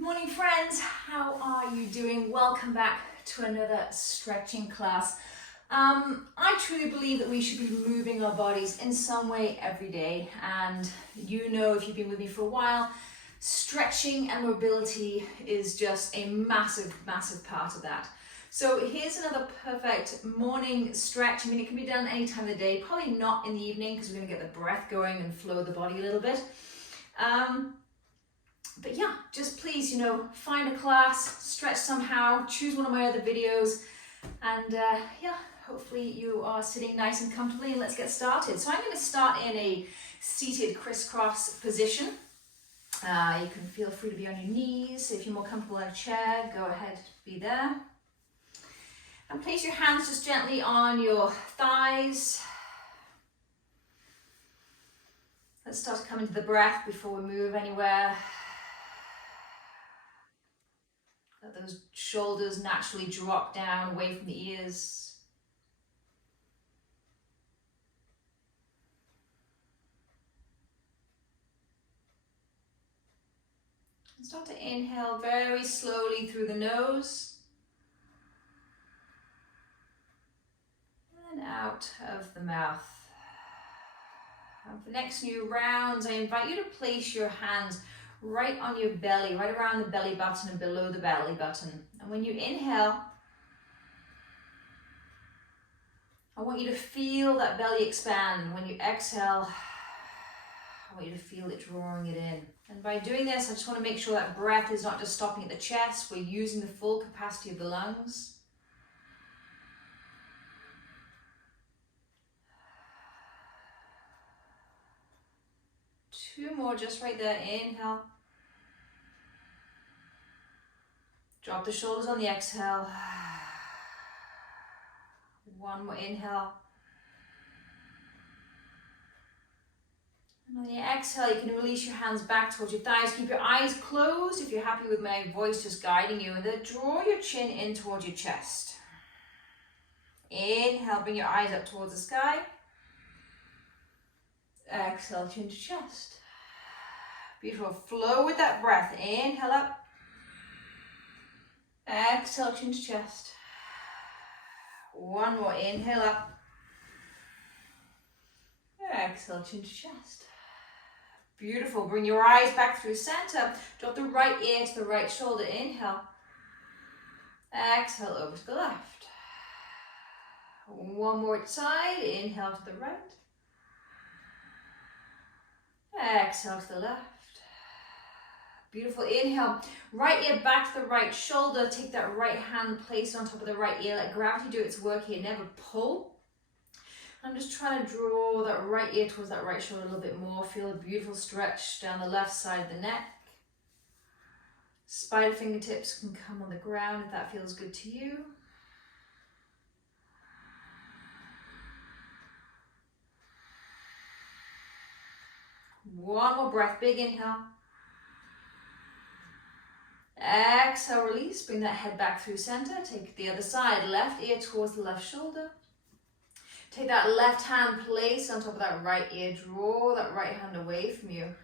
Morning friends, how are you doing? Welcome back to another stretching class. I truly believe that we should be moving our bodies in some way every day, and you know, if you've been with me for a while, stretching and mobility is just a massive part of that. So here's another perfect morning stretch. I mean, it can be done any time of the day, probably not in the evening because we're going to get the breath going and flow the body a little bit. But yeah, just please, find a class, stretch somehow, choose one of my other videos, and yeah, hopefully you are sitting nice and comfortably, and let's get started. So I'm going to start in a seated crisscross position. You can feel free to be on your knees. If you're more comfortable in a chair, go ahead, be there. And place your hands just gently on your thighs. Let's start to come into the breath before we move anywhere. Let those shoulders naturally drop down away from the ears. And start to inhale very slowly through the nose. And out of the mouth. And for the next few rounds, I invite you to place your hands right on your belly, right around the belly button and below the belly button. And when you inhale, I want you to feel that belly expand. When you exhale, I want you to feel it drawing it in. And by doing this, I just want to make sure that breath is not just stopping at the chest. We're using the full capacity of the lungs. Two more just right there. Inhale. Drop the shoulders on the exhale. One more inhale. And on the exhale, you can release your hands back towards your thighs. Keep your eyes closed if you're happy with my voice just guiding you. And then draw your chin in towards your chest. Inhale, bring your eyes up towards the sky. Exhale, chin to chest. Beautiful. Flow with that breath. Inhale up. Exhale, chin to chest. One more. Inhale up. Exhale, chin to chest. Beautiful. Bring your eyes back through center. Drop the right ear to the right shoulder. Inhale. Exhale over to the left. One more side. Inhale to the right. Exhale to the left. Beautiful. Inhale. Right ear back to the right shoulder. Take that right hand, place it on top of the right ear. Let gravity do its work here. Never pull. I'm just trying to draw that right ear towards that right shoulder a little bit more. Feel a beautiful stretch down the left side of the neck. Spider fingertips can come on the ground if that feels good to you. One more breath. Big inhale. Exhale, release. Bring that head back through center. Take the other side. Left ear towards the left shoulder. Take that left hand, place on top of that right ear. Draw that right hand away from you.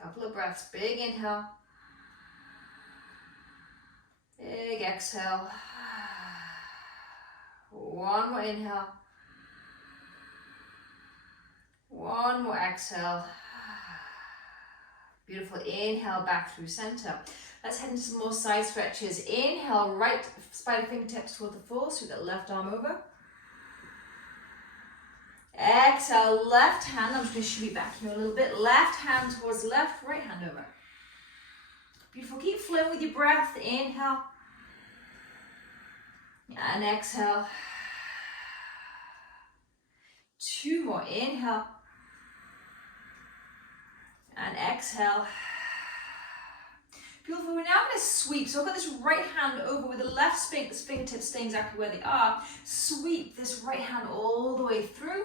Couple of breaths. Big inhale. Big exhale. One more inhale. One more exhale. Beautiful. Inhale back through center. Let's head into some more side stretches. Inhale, right spider fingertips toward the floor. Sweep that left arm over. Exhale, left hand. I'm just going to shimmy back here a little bit. Left hand towards the left, right hand over. Beautiful. Keep flowing with your breath. Inhale. And exhale. Two more. Inhale. And exhale. Beautiful. We're now going to sweep. So I've got this right hand over with the left fingertips staying exactly where they are. Sweep this right hand all the way through.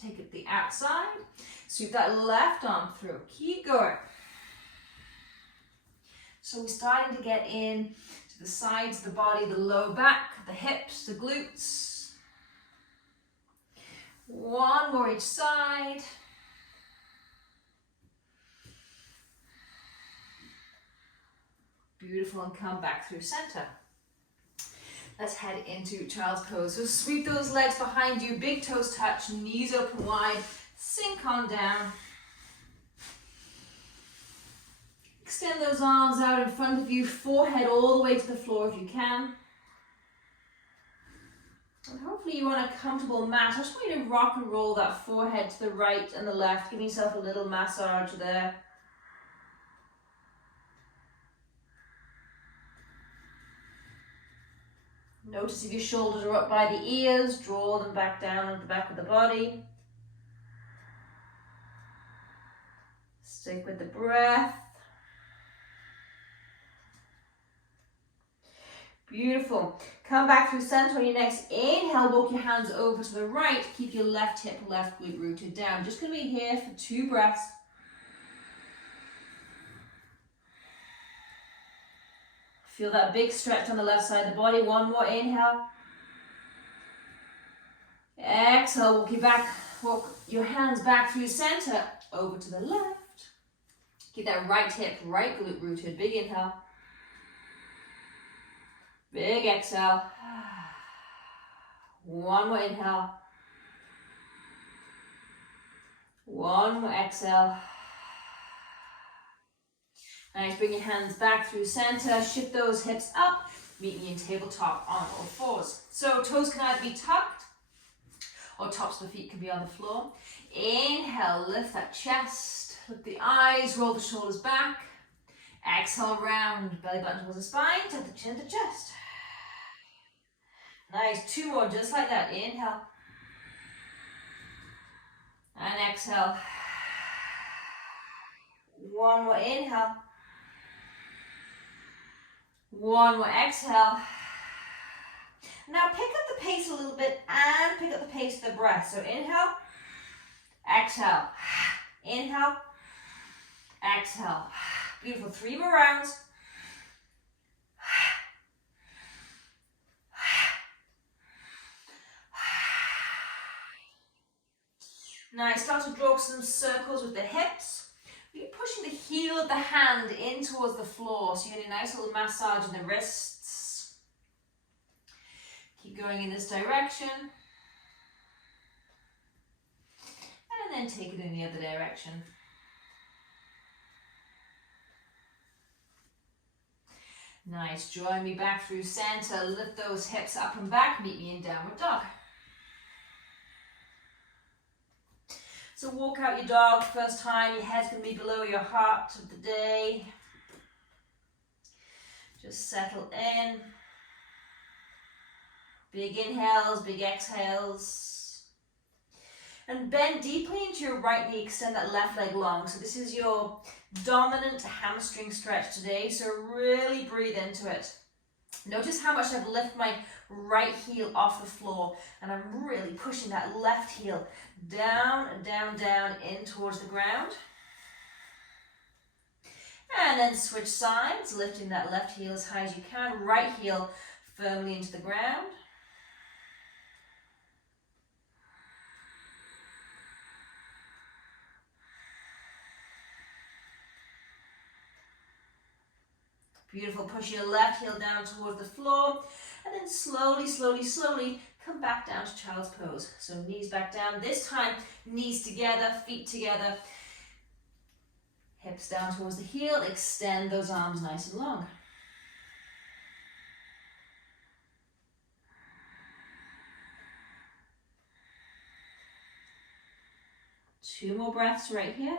Take it to the outside. Sweep that left arm through. Keep going. So we're starting to get in to the sides of the body, the lower back, the hips, the glutes. One more each side. Beautiful, and come back through center. Let's head into child's pose. So sweep those legs behind you, big toes touch, knees open wide, sink on down. Extend those arms out in front of you, forehead all the way to the floor if you can. And hopefully you're on a comfortable mat. I just want you to rock and roll that forehead to the right and the left, giving yourself a little massage there. Notice if your shoulders are up by the ears, draw them back down at the back of the body. Stick with the breath. Beautiful. Come back through center on your next inhale. Walk your hands over to the right. Keep your left hip, left glute rooted down. Just going to be here for 2 breaths. Feel that big stretch on the left side of the body. One more inhale. Exhale, walk your hands back through center, over to the left. Keep that right hip, right glute rooted. Big inhale. Big exhale. One more inhale. One more exhale. Nice, bring your hands back through center, shift those hips up, meet me in tabletop on all fours. So toes can either be tucked or tops of the feet can be on the floor. Inhale, lift that chest, lift the eyes, roll the shoulders back. Exhale, round, belly button towards the spine, tuck the chin to chest. Nice, 2 more, just like that. Inhale. And exhale. One more inhale. One more exhale. Now pick up the pace a little bit and pick up the pace of the breath. So inhale, exhale, inhale, exhale. Beautiful, 3 more rounds. Nice, start to draw some circles with the hips. You're pushing the heel of the hand in towards the floor, so you're getting a nice little massage in the wrists. Keep going in this direction. And then take it in the other direction. Nice, join me back through center, lift those hips up and back, meet me in downward dog. So walk out your dog first time, your head's going to be below your heart of the day. Just settle in. Big inhales, big exhales. And bend deeply into your right knee, extend that left leg long. So this is your dominant hamstring stretch today, so really breathe into it. Notice how much I've lifted my right heel off the floor, and I'm really pushing that left heel down and down, down in towards the ground. And then switch sides, lifting that left heel as high as you can, right heel firmly into the ground. Beautiful, push your left heel down towards the floor, and then slowly, slowly, slowly come back down to child's pose. So knees back down, this time knees together, feet together, hips down towards the heel, extend those arms nice and long. Two more breaths right here.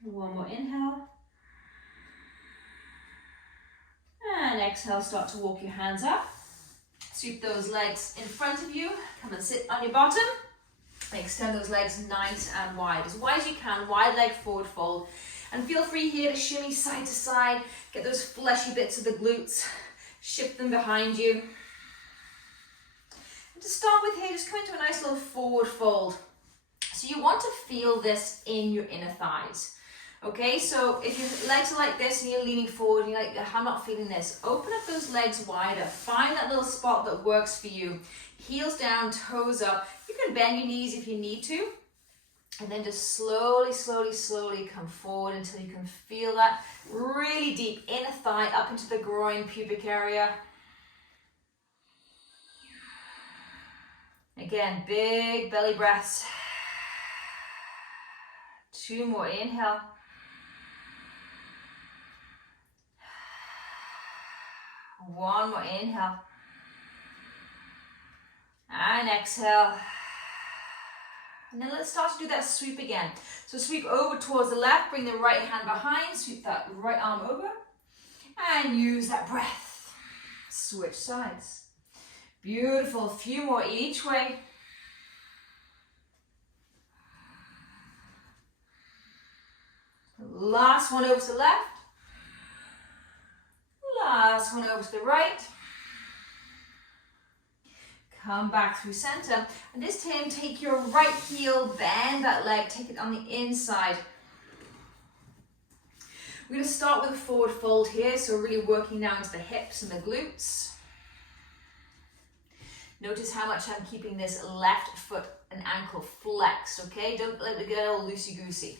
One more inhale. And exhale, start to walk your hands up. Sweep those legs in front of you. Come and sit on your bottom. Extend those legs nice and wide as you can. Wide leg forward fold. And feel free here to shimmy side to side. Get those fleshy bits of the glutes. Shift them behind you. And to start with here, just come into a nice little forward fold. So you want to feel this in your inner thighs. Okay, so if your legs are like this and you're leaning forward and you're like, I'm not feeling this, open up those legs wider. Find that little spot that works for you. Heels down, toes up. You can bend your knees if you need to. And then just slowly, slowly, slowly come forward until you can feel that really deep inner thigh up into the groin, pubic area. Again, big belly breaths. 2 more, inhale. One more, inhale. And exhale. And then let's start to do that sweep again. So sweep over towards the left, bring the right hand behind, sweep that right arm over, and use that breath. Switch sides. Beautiful, a few more each way. Last one over to the left. Last one over to the right. Come back through center. And this time, take your right heel, bend that leg, take it on the inside. We're going to start with a forward fold here, so we're really working now into the hips and the glutes. Notice how much I'm keeping this left foot and ankle flexed, okay? Don't let it get all loosey-goosey.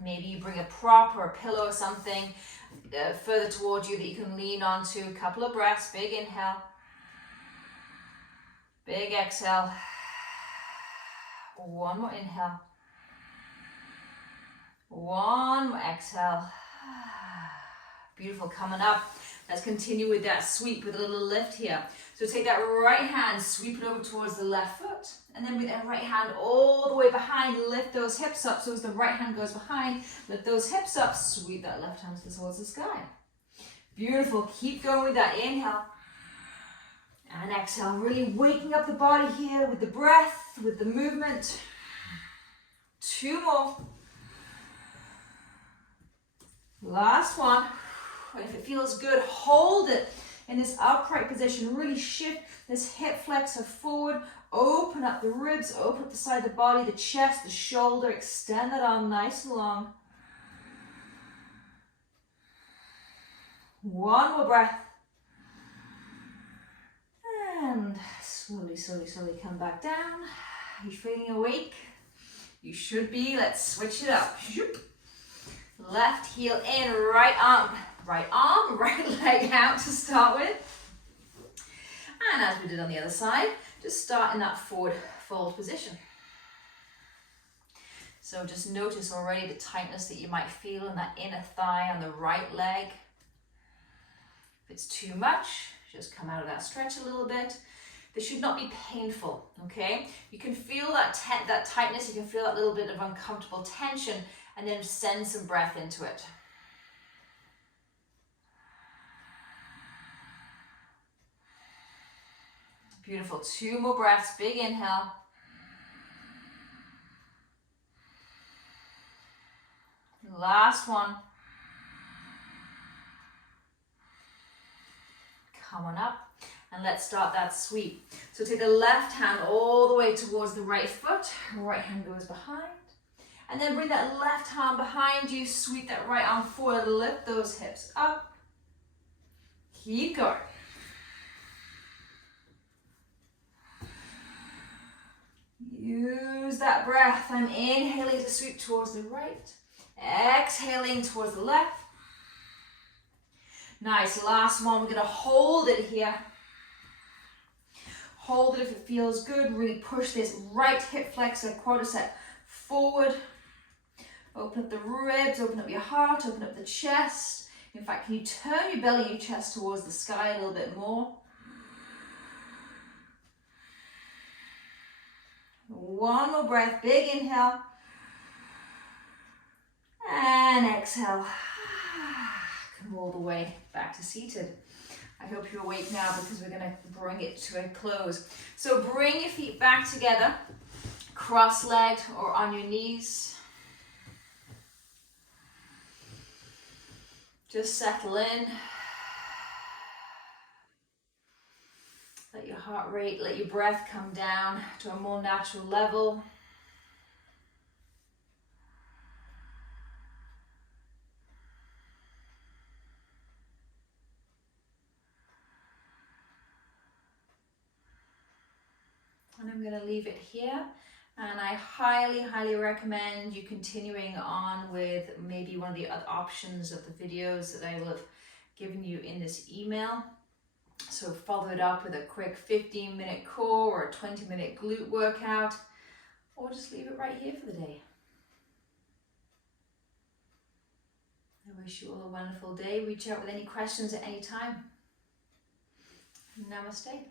Maybe you bring a prop or a pillow or something further towards you that you can lean onto. A couple of breaths. Big inhale. Big exhale. One more inhale. One more exhale. Beautiful. Coming up. Let's continue with that sweep with a little lift here. So take that right hand, sweep it over towards the left foot. And then with that right hand all the way behind, lift those hips up. So as the right hand goes behind, lift those hips up, sweep that left hand towards the sky. Beautiful. Keep going with that. Inhale. And exhale. Really waking up the body here with the breath, with the movement. 2 more. Last one. And if it feels good, hold it in this upright position. Really shift this hip flexor forward. Open up the ribs, open up the side of the body, the chest, the shoulder. Extend that arm nice and long. One more breath. And slowly, slowly, slowly come back down. Are you feeling awake? You should be. Let's switch it up. Left heel in, right arm, right leg out to start with. And as we did on the other side, just start in that forward fold position. So just notice already the tightness that you might feel in that inner thigh on the right leg. If it's too much, just come out of that stretch a little bit. This should not be painful, okay? You can feel that tightness, you can feel that little bit of uncomfortable tension, and then send some breath into it. Beautiful. 2 more breaths. Big inhale. Last one. Come on up. And let's start that sweep. So take the left hand all the way towards the right foot. Right hand goes behind. And then bring that left arm behind you. Sweep that right arm forward. Lift those hips up. Keep going. Use that breath. I'm inhaling to sweep towards the right. Exhaling towards the left. Nice. Last one. We're going to hold it here. Hold it if it feels good. Really push this right hip flexor, quadricep forward. Open up the ribs, open up your heart, open up the chest. In fact, can you turn your belly and your chest towards the sky a little bit more? One more breath, big inhale. And exhale. Come all the way back to seated. I hope you're awake now because we're going to bring it to a close. So bring your feet back together, cross-legged or on your knees. Just settle in. Let your heart rate, let your breath come down to a more natural level. And I'm going to leave it here. And I highly, highly recommend you continuing on with maybe one of the other options of the videos that I will have given you in this email. So follow it up with a quick 15-minute core or a 20-minute glute workout, or just leave it right here for the day. I wish you all a wonderful day. Reach out with any questions at any time. Namaste.